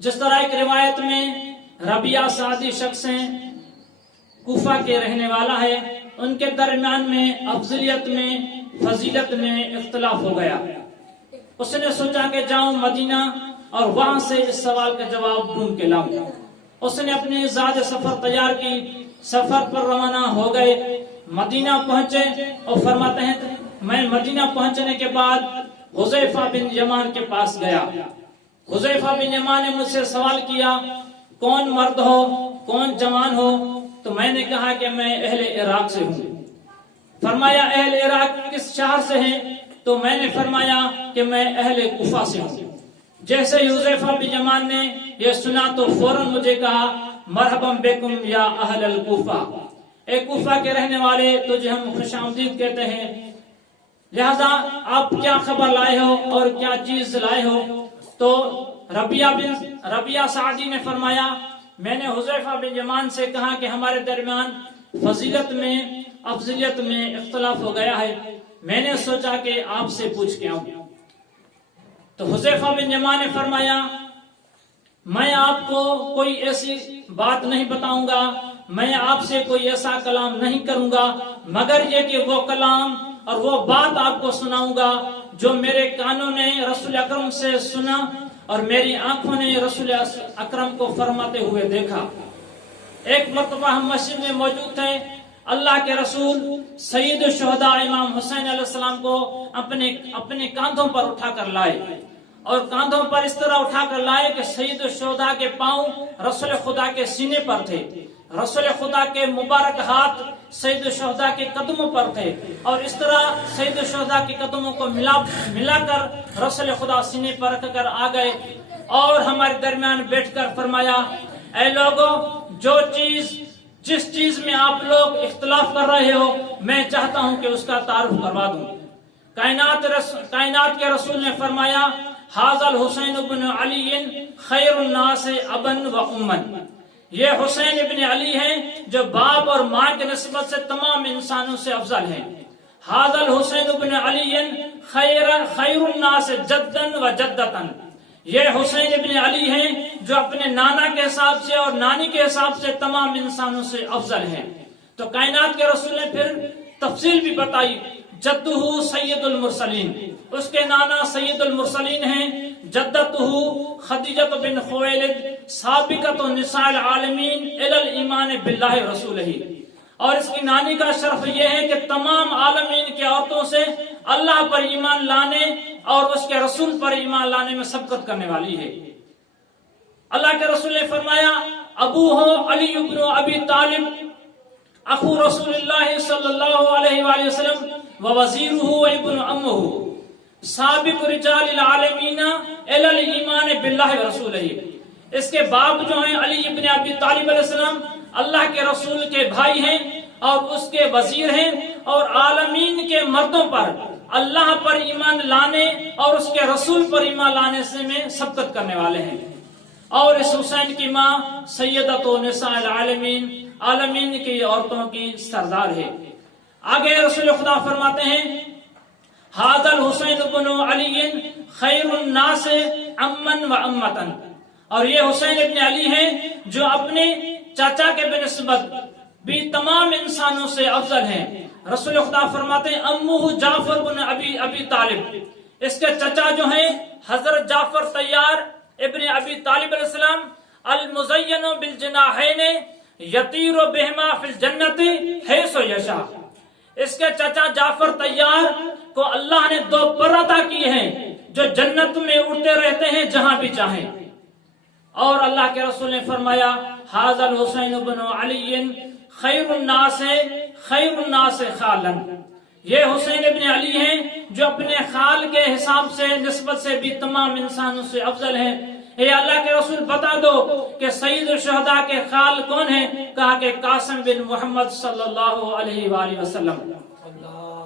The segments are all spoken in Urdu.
جس طرح ایک روایت میں ربیعہ سعدی شخص ہیں، کوفہ کے رہنے والا ہے، ان کے درمیان میں افضلیت میں فضیلت میں اختلاف ہو گیا۔ اس نے سوچا کہ جاؤں مدینہ اور وہاں سے اس سوال کا جواب ڈھونڈ کے لاؤں۔ اس نے اپنی ذات سفر تیار کی، سفر پر روانہ ہو گئے، مدینہ پہنچے اور فرماتے ہیں میں مدینہ پہنچنے کے بعد حذیفہ بن یمان کے پاس گیا۔ حذیفہ بن یمان نے مجھ سے سوال کیا کون مرد ہو، کون جوان ہو؟ تو میں نے کہا کہ میں اہل عراق سے ہوں۔ فرمایا اہل عراق کس شہر سے ہیں؟ تو میں نے فرمایا کہ میں اہل کوفہ سے ہوں۔ جیسے حذیفہ بن یمان نے یہ سنا تو فوراً مجھے کہا مرحبا بکم یا اہل الکوفہ، اے کوفہ کے رہنے والے، تجھے ہم خوش آمدید کہتے ہیں، لہذا آپ کیا خبر لائے ہو اور کیا چیز لائے ہو؟ تو ربیعہ سعدی نے فرمایا میں نے حذیفہ بن یمان سے کہا کہ ہمارے درمیان فضیلت میں افضلیت میں اختلاف ہو گیا ہے، میں نے سوچا کہ آپ سے پوچھ کے آؤں۔ تو حذیفہ بن یمان نے فرمایا میں آپ کو کوئی ایسی بات نہیں بتاؤں گا، میں آپ سے کوئی ایسا کلام نہیں کروں گا مگر یہ کہ وہ کلام اور وہ بات آپ کو سناؤں گا جو میرے کانوں نے رسول اکرم سے سنا اور میری آنکھوں نے رسول اکرم کو فرماتے ہوئے دیکھا۔ ایک مرتبہ ہم مسجد میں موجود تھے، اللہ کے رسول سید الشہداء امام حسین علیہ السلام کو اپنے کاندھوں پر اٹھا کر لائے، اور کاندھوں پر اس طرح اٹھا کر لائے کہ سید الشہداء کے پاؤں رسول خدا کے سینے پر تھے، رسول خدا کے مبارک ہاتھ سید الشہداء کے قدموں پر تھے، اور اس طرح سید الشہداء کے قدموں کو ملا کر رسول خدا سینے پر رکھ کر آ گئے اور ہمارے درمیان بیٹھ کر فرمایا اے لوگوں، جس چیز میں آپ لوگ اختلاف کر رہے ہو میں چاہتا ہوں کہ اس کا تعارف کروا دوں۔ کائنات کے رسول نے فرمایا ھذا الحسین ابن علی خیر الناس ابا و اما، یہ حسین ابن علی ہیں جو باپ اور ماں کے نسبت سے تمام انسانوں سے افضل ہیں۔ ھذا الحسین ابن علی خیر الناس جدا و جدتا، یہ حسین ابن علی ہیں جو اپنے نانا کے حساب سے اور نانی کے حساب سے تمام انسانوں سے افضل ہیں۔ تو کائنات کے رسول نے پھر تفصیل بھی بتائی، جدہ سید المرسلین، اس کے نانا سید المرسلین ہیں، جدتہ خدیجہ بن خویلد سابقۃ نساء العالمین الی الایمان باللہ رسولہ، اور اس کی نانی کا شرف یہ ہے کہ تمام عالمین کی عورتوں سے اللہ پر ایمان لانے اور اس کے رسول پر ایمان لانے میں سبقت کرنے والی ہے۔ اللہ کے رسول نے فرمایا ابو ہو علی ابن ابی طالب اخو رسول اللہ صلی اللہ علیہ وآلہ وسلم و وزیرہ ابن امہ سابق رجال العالمین الی الایمان باللہ رسولہ، اس کے باپ جو ہیں علی ابن ابی طالب علیہ السلام اللہ کے رسول کے بھائی ہیں اور اس کے وزیر ہیں، اور عالمین کے مردوں پر اللہ پر ایمان لانے اور اس کے رسول پر ایمان لانے سے میں سبقت کرنے والے ہیں۔ اور اس حسین کی ماں سیدۃ نساء العالمین، عالمین کی عورتوں کی سردار ہے۔ آگے رسول خدا فرماتے ہیں ھذا الحسین ابن علی خیر الناس اما و امتا، اور یہ حسین ابن علی ہیں جو اپنے چاچا کے بنسبت بھی تمام انسانوں سے افضل ہیں۔ رسول خدا فرماتے ہیں امہ جعفر بن ابی طالب، اس کے چچا جو ہیں حضرت جعفر طیار ابن ابی طالب علیہ السلام، المزین بالجناحین یطیر بہما فی الجنت حیث یشاء، اس کے چچا جعفر طیار کو اللہ نے دو پر عطا کیے ہیں جو جنت میں اڑتے رہتے ہیں جہاں بھی چاہیں۔ اور اللہ کے رسول نے فرمایا ھذا الحسین بن علی خیر الناس خالا، یہ حسین ابن علی ہیں جو اپنے خال کے حساب سے نسبت سے بھی تمام انسانوں سے افضل ہیں۔ اے اللہ کے رسول بتا دو کہ سید الشہداء کے خال کون ہیں؟ کہا کہ قاسم بن محمد صلی اللہ علیہ وآلہ وسلم۔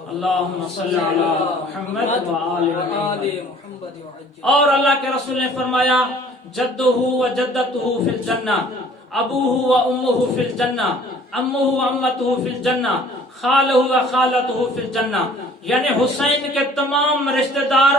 اللہم صلی علی محمد وآل محمد۔ اور اللہ کے رسول نے فرمایا جدہ و جدتہ فی الجنہ، ابوہ و امہ فی الجنہ، امہ و امتہ فی الجنہ، خالہ و خالتہ فی الجنہ، یعنی حسین کے تمام رشتہ دار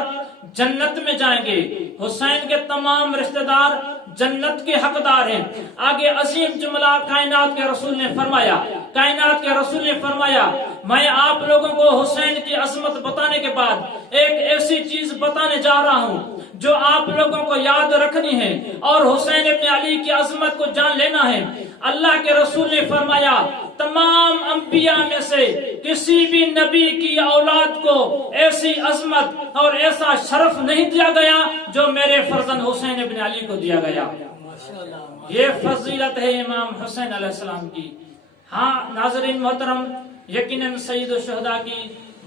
جنت میں جائیں گے، حسین کے تمام رشتہ دار جنت کے حقدار ہیں۔ آگے عظیم جملہ کائنات کے رسول نے فرمایا، کائنات کے رسول نے فرمایا میں آپ لوگوں کو حسین کی عظمت بتانے کے بعد ایک ایسی چیز بتانے جا رہا ہوں جو آپ لوگوں کو یاد رکھنی ہے اور حسین ابن علی کی عظمت کو جان لینا ہے۔ اللہ کے رسول نے فرمایا تمام انبیاء میں سے کسی بھی نبی کی اولاد کو ایسی عظمت اور ایسا شرف نہیں دیا گیا جو میرے فرزند حسین ابن علی کو دیا گیا۔ یہ فضیلت ہے امام حسین علیہ السلام کی۔ ہاں ناظرین محترم، یقیناً سید الشہداء کی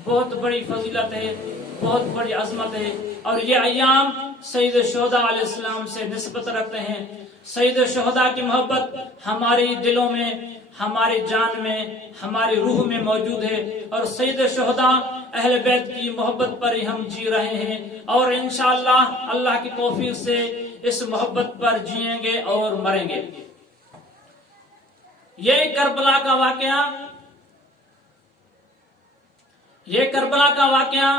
بہت بڑی فضیلت ہے، بہت بڑی عظمت ہے، اور یہ ایام سید الشہداء علیہ السلام سے نسبت رکھتے ہیں۔ سید الشہداء کی محبت ہماری دلوں میں، ہماری جان میں، ہماری روح میں موجود ہے، اور سید الشہداء اہل بیت کی محبت پر ہی ہم جی رہے ہیں، اور انشاءاللہ اللہ کی توفیق سے اس محبت پر جئیں گے اور مریں گے۔ یہ کربلا کا واقعہ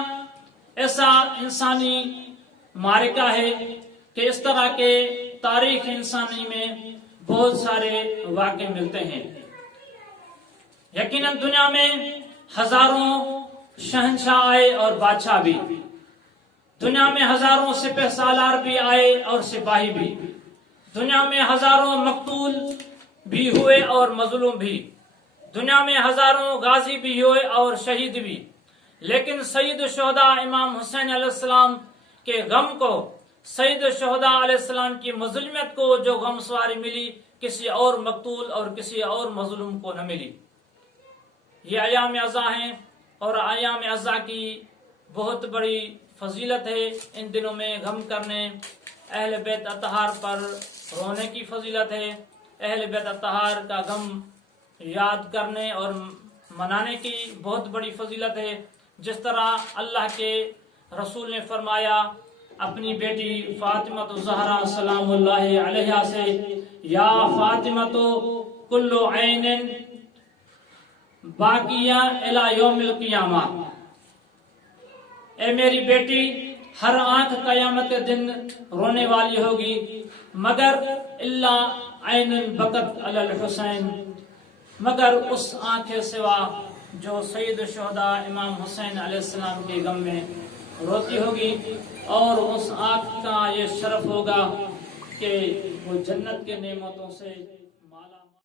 ایسا انسانی معرکہ ہے کہ اس طرح کے تاریخ انسانی میں بہت سارے واقعے ملتے ہیں۔ یقیناً دنیا میں ہزاروں شہنشاہ آئے اور بادشاہ بھی، دنیا میں ہزاروں سپہ سالار بھی آئے اور سپاہی بھی، دنیا میں ہزاروں مقتول بھی ہوئے اور مظلوم بھی، دنیا میں ہزاروں غازی بھی ہوئے اور شہید بھی، لیکن سید الشہداء امام حسین علیہ السلام کے غم کو، سید الشہداء علیہ السلام کی مظلومیت کو جو غم سواری ملی کسی اور مقتول اور کسی اور مظلوم کو نہ ملی۔ یہ ایام عزا ہیں، اور ایام عزا کی بہت بڑی فضیلت ہے۔ ان دنوں میں غم کرنے، اہل بیت اطہار پر رونے کی فضیلت ہے، اہل بیت اطہار کا غم یاد کرنے اور منانے کی بہت بڑی فضیلت ہے۔ جس طرح اللہ کے رسول نے فرمایا اپنی بیٹی فاطمہ الزہرا سلام اللہ علیہا سے، یا فاطمہ کل عین باقیہ الی یوم القیامہ، اے میری بیٹی ہر آنکھ قیامت کے دن رونے والی ہوگی مگر الا عین بکت علی الحسین، مگر اس آنکھ سوا جو سید الشہداء امام حسین علیہ السلام کے غم میں روتی ہوگی، اور اس آنکھ کا یہ شرف ہوگا کہ وہ جنت کے نعمتوں سے